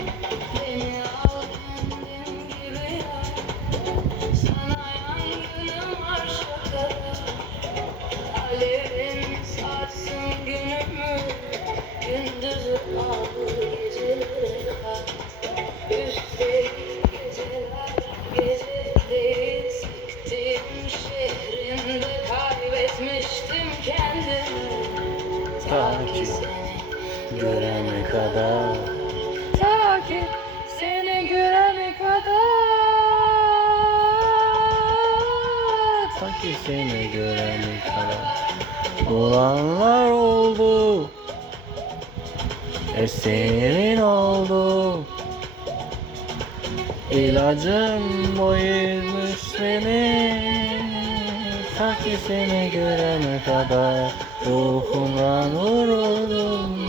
Beni al kendin gibi yap. Sana yangınım var şu kadar. Alevin sarsın günümü. Gündüzü al geceleri kat. Üstelik geceler gece değil. Siktiğim şehrinde kaybetmiştim kendimi. Ta ki görene kadar. Ta ki seni görene kadar. Ta ki seni görene kadar. Olanlar oldu. Senin oldu. İlacım boyunmuş beni. Ta ki seni görene kadar. Ruhumdan vuruldum.